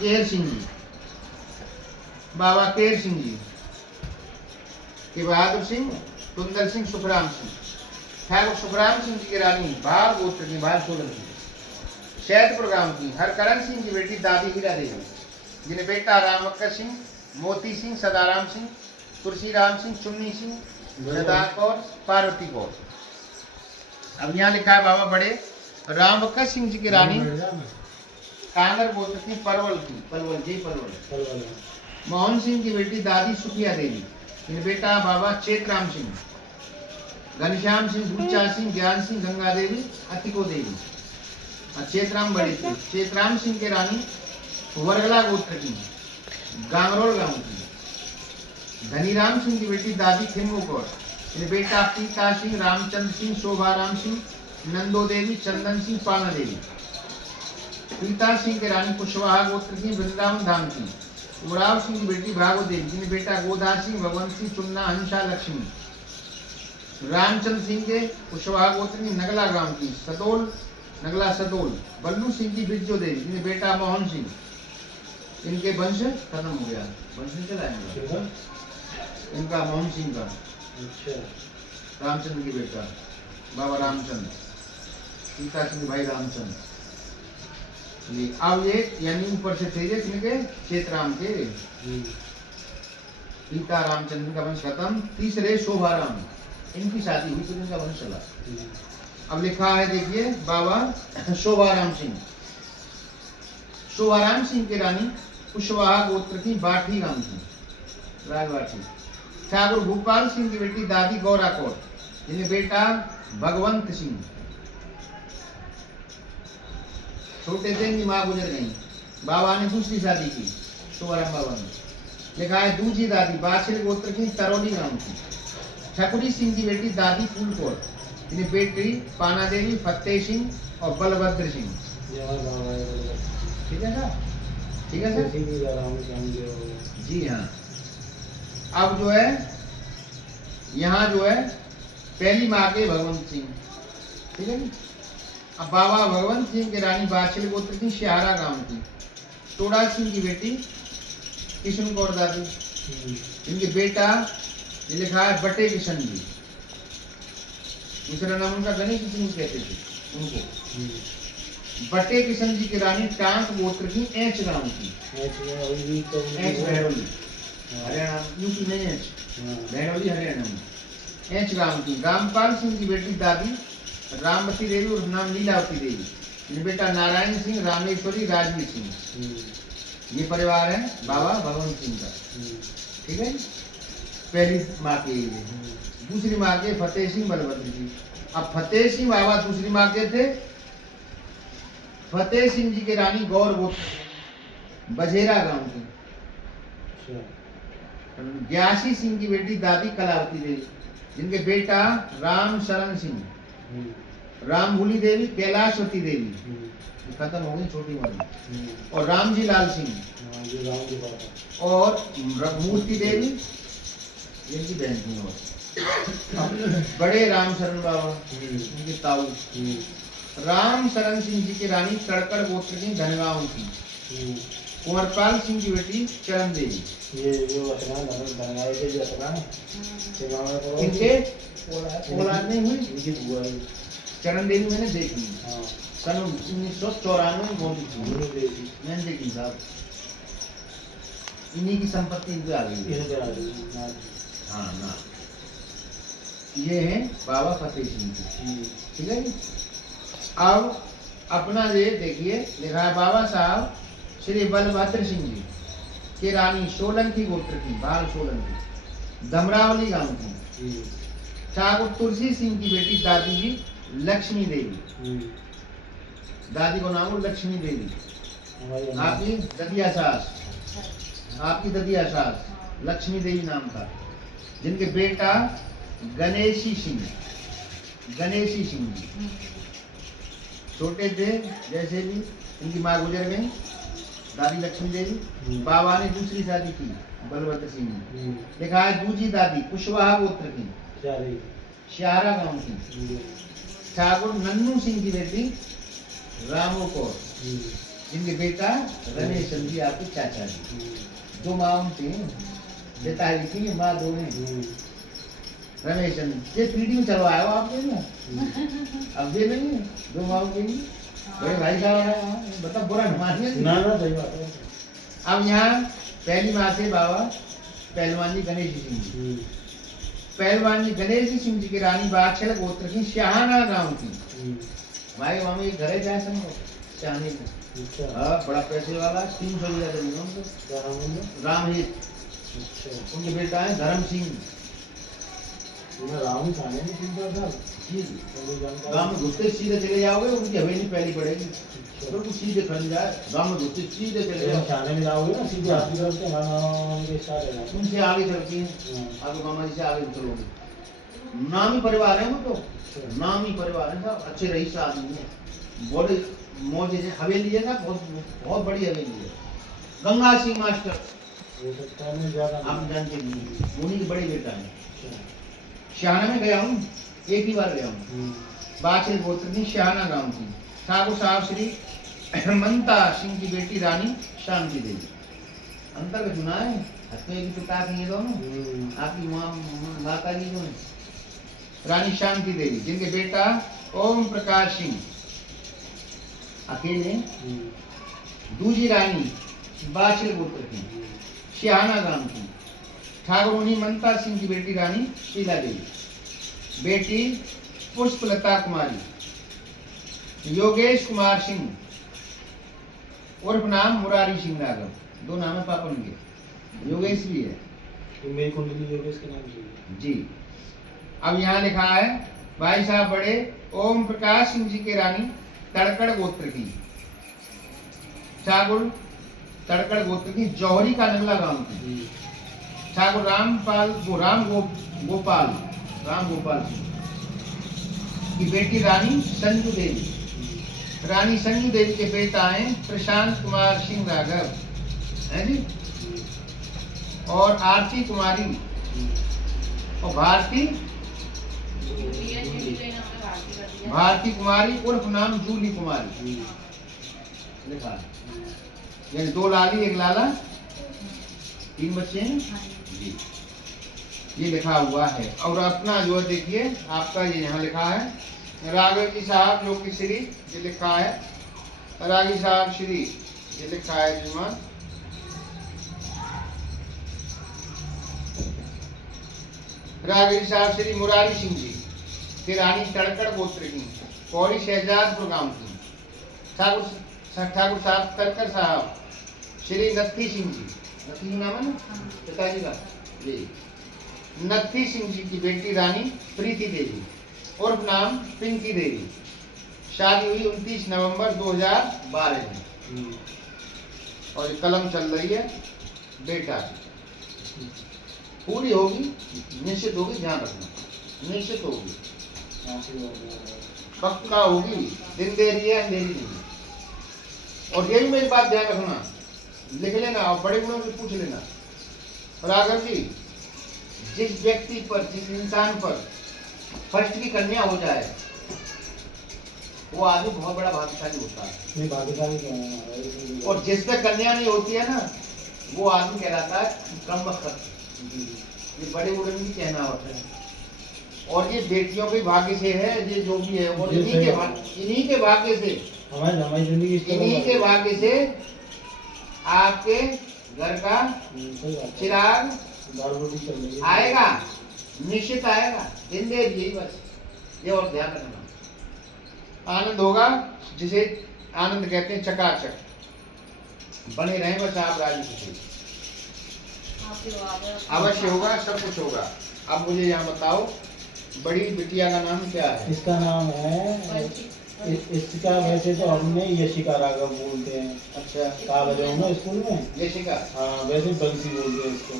केर सिंह जी, बाबा केर सिंह जी, के बहादुर सिंह, सुंदर सिंह, सुखराम सिंह। ठाकुर सुखराम सिंह जी की रानी भाग गोत्र की, भाग सोलंकी, सैदपुर गांव की। हरकरण सिंह की बेटी दादी हीरा देवी, जिन्हें बेटा रामवक्कर सिंह, मोती सिंह, सदाराम सिंह, तुलसीराम सिंह, चुन्नी सिंह, सदा कौर, पार्वती कौर। अब यहाँ लिखा है बाबा बड़े रामवक्कर सिंह जी की रानी कांगर गोत्र की, परवल की, परवल जी, परवल। मोहन सिंह की बेटी दादी सुखिया देवी, इनके बेटा बाबा चेतराम सिंह, घनश्याम सिंह, गुच्चा सिंह, ज्ञान सिंह, गंगा देवी, अतिको देवी। चेतराम बड़े थे। चेतराम सिंह के रानी वर्गला गोत्र की, गांगरोल गांव की। धनीराम सिंह की बेटी दादी खिम्मू कौर, इनके बेटा पीता सिंह, रामचंद्र सिंह, शोभाराम सिंह, नंदो देवी, चंदन सिंह, पाना देवी। पीता सिंह के रानी कुशवाहा गोत्र की, वृंदावन धाम की। उड़ाव सिंह की बेटी भागो देवी, जिनके बेटा गोधा सिंह, भगवंत सिंह, चुन्ना, हंसा, लक्ष्मी। रामचंद्र सिंह के कुशवाहा गोत्र की, नगला गांव की, सदोल, नगला सदोल। बल्लू सिंह की बिज्जो देवी, जिनके बेटा मोहन सिंह। इनके वंश खत्म हो गया, वंश नहीं चला इनका, इनका मोहन सिंह का। रामचंद्र की बेटा बाबा रामचंद्र, सीता सिंह भाई रामचंद्र। अब ये यानी ऊपर से थे इनके चेतराम के, सीता रामचंद्र का वंश खत्म। तीसरे शोभाराम, इनकी शादी हुई तो इनका वंश चला। अब लिखा है देखिए बाबा शोभाराम सिंह। शोभाराम सिंह की रानी कुशवाहा गोत्र की, बाठी गांव की, राजबाठी। ठाकुर भूपाल सिंह की बेटी दादी गौरा कौर, जिन्हें बेटा भगवंत सिंह। छोटे थे, इनकी मां गुजर गई। बाबा ने दूसरी शादी की, शोभाराम बाबा ने। लिखा है दूजी दादी बाछिल गोत्र की, तरौली गांव की। ठकुरी सिंह की बेटी दादी फूल कौर, जिन्हें बेटी पाना देवी, फतेह सिंह और बलभद्र सिंह। ठीक है सर, ठीक है सर जी हाँ। अब जो है यहाँ जो है पहली माँ के भगवंत सिंह, ठीक है। अब बाबा भगवंत सिंह की रानी बाछिल गोत्र की, शहारा गांव की। टोड़ा सिंह की बेटी किशन कौर दादी, इनके बेटा ये लिखा है बटे किशन जी। दूसरा नाम उनका गणेश सिंह कहते थे उनको। बटे किशन जी की रानी टांक गोत्र की, एच गांव की। एच भैरवली, हरियाणा, यूपी में एच, भैरवली हरियाणा में। एच गांव की। रामपाल सिंह की बेटी दादी रामवती देवी और नाम लीलावती देवी, इनके बेटा नारायण सिंह, रामेश्वरी, राजवीर सिंह। ये परिवार है बाबा भगवंत सिंह का, ठीक है। पहली माँ के लिए। दूसरी माँ के फतेह सिंह, बलभद्र जी। अब फतेह सिंह बाबा दूसरी माँ के थे। फतेह सिंह जी के रानी गौर गोत्र, बझेरा गांव की। ग्यासी सिंह की बेटी दादी कलावती देवी, जिनके बेटा राम शरण सिंह, रामभूली देवी, कैलाशवती देवी, खत्म हो गई छोटी वाली, और रामजी लाल सिंह और मूर्ति देवी, इनकी बहन थी। और बड़े राम शरण बाबा, उनके ताऊ। राम शरण सिंह जी की रानी कड़कड़ गोत्र की, धनगांव की। कुंवरपाल सिंह की बेटी चरण देवी। इनके औलाद नहीं हुई। चरण देवी मैंने देखी सन 1994 में बहुत थी, मैंने देखी साहब। इन्हीं की संपत्ति इनके आ गई। हाँ ना, ये है बाबा फतेह सिंह की, ठीक है जी। अब अपना ये देखिए लिखा है बाबा साहब श्री बलभद्र सिंह जी की रानी सोलंकी गोत्र की, बाल सोलंकी, दमरावली गांव की। ठाकुर तुलसी सिंह की बेटी दादी जी लक्ष्मी देवी, दादी को नाम लक्ष्मी देवी। आपकी ददिया सास, आपकी ददिया सास लक्ष्मी देवी नाम था, जिनके बेटा गणेशी सिंह, गणेशी सिंह जी। छोटे थे जैसे भी, इनकी माँ गुजर गई, दादी लक्ष्मी देवी। बाबा ने दूसरी शादी की, बलभद्र सिंह ने। लिखा है दूजी दादी कुशवाहा गोत्र की, शहारा गांव की। ठाकुर नन्नू सिंह की बेटी रामो कौर, जिनके बेटा रमेश चंद्र जी आपके चाचा जी, दो माँ थे, पिताजी थी, माँ दो ने। रमेश चंद्र ये पीढ़ी में चलवाया हो आपने ना, अब ये नहीं है, दो माँ के लिए बड़े भाई साहब है, बता बुरा न मानिए। ना ना सही बात है। अब यहाँ पहली माँ से बाबा पहलवान जी गणेश जी सिंह जी, पहलवान जी गणेश जी सिंह जी की रानी बादशाह गोत्र की शाहाना गांव की। भाई वहाँ में एक घर है क्या समझो शाहानी में, हाँ बड़ा पैसे वाला, 300 बीघा जमीन है उनको, रामहित। उनके बेटा है धर्म सिंह राम खाने में चिंता था जी। गाँव में घुसते सीधे चले जाओगे, उनकी हवेली पहली पड़ेगी, तो कुछ सीधे खन जाए, गाँव में घुसते सीधे चले जाओ, खाने में जाओगे ना सीधे आपकी तरफ से उनसे आगे चलती है, आगे मामा जी से आगे चलोगे। नामी परिवार है वो तो, नामी परिवार है साहब, अच्छे रईस आदमी है, बड़े मौजे से हवेली है ना, बहुत बहुत बड़ी हवेली है। गंगा सिंह मास्टर आप जानते नहीं, उन्हीं के बड़े बेटा है। शाहाना में गया हूँ, एक ही बार गया हूँ। बादशाह गोत्र की शाहाना गांव की ठाकुर साहब श्री मनता सिंह की बेटी रानी शांति देवी। अंतर का चुना है, हत्या की पिता की ये दोनों, आपकी माता जी जो है रानी शांति देवी, जिनके बेटा ओम प्रकाश सिंह अकेले। दूसरी रानी बादशाह गोत्र की शाहाना गांव की ठाकुर मुनि मनता सिंह की बेटी रानी शीला देवी, बेटी पुष्पलता कुमारी, योगेश कुमार सिंह उर्फ नाम मुरारी सिंह राघव, दो नाम है पापा उनके, योगेश भी है तो मेरी कुंडली योगेश के नाम से जी। अब यहाँ लिखा है भाई साहब बड़े ओम प्रकाश सिंह जी के रानी तड़कड़ गोत्र की ठाकुर तड़कड़ गोत्र की जौहरी का नगला गांव की ठाकुर रामपाल गोपाल सिंह की बेटी रानी संजू देवी। रानी संजू देवी के बेटा हैं प्रशांत कुमार सिंह राघव है जी, और आरती कुमारी और भारती कुमारी उर्फ नाम जूली कुमारी लिखा, यानी दो लाली एक लाला, 3 बच्चे हैं जी, ये लिखा हुआ है। और अपना जो है देखिए आपका ये यहाँ लिखा है राघव जी साहब जो कि श्री, ये लिखा है रागी साहब श्री, ये लिखा है जुमान राघव साहब श्री मुरारी सिंह जी के रानी तड़कड़ गोत्र की पौड़ी शहजादपुर गांव की ठाकुर साहब तड़कड़ साहब श्री नत्थी सिंह जी, नत्थी नाम है ना पिताजी का जी, नत्थी सिंह जी की बेटी रानी प्रीति देवी उर्फ नाम पिंकी देवी, शादी हुई 29 नवंबर 2012 में, और कलम चल रही है बेटा पूरी होगी, निश्चित होगी, ध्यान रखना निश्चित होगी, पक्का होगी, दिन देरी है अंधेरी नहीं। और ये भी मेरी बात ध्यान रखना, लिख लेना और बड़े बड़ों से पूछ लेना। राघव जी जिस व्यक्ति पर, जिस इंसान पर फर्स्ट की कन्या हो जाए वो आदमी बहुत बड़ा भाग्यशाली होता है, और जिस पे कन्या नहीं होती है ना वो आदमी कहलाता है कम वक्त। ये बड़े बूढ़े की कहना होता है, और ये बेटियों के भाग्य से है, ये जो भी है, और इन्हीं के भाग्य से, इन्हीं के भाग्य से आपके घर का चिराग आएगा, निश्चित आएगा, दिन देर यही बस, ये और ध्यान रखना। आनंद होगा, जिसे आनंद कहते हैं चकाचक, बने रहें बस आप राजी खुशी, अवश्य होगा, सब कुछ होगा। अब मुझे यहाँ बताओ बड़ी बिटिया का नाम क्या है? इसका नाम है, इसका वैसे तो हमने यशिका राघव बोलते हैं। अच्छा, कहा जाऊँ ना स्कूल में यशिका, हाँ वैसे बंसी बोलते हैं इसको,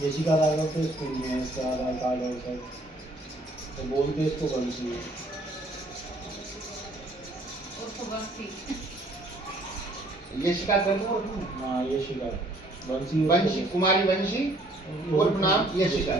यशिका राघव तो स्कूल में है, इसका आधार कार्ड और सब तो बोलते इसको बंसी है। यशिका कर दो, हाँ यशिका बंसी, कुमारी बंसी उर्फ नाम यशिका।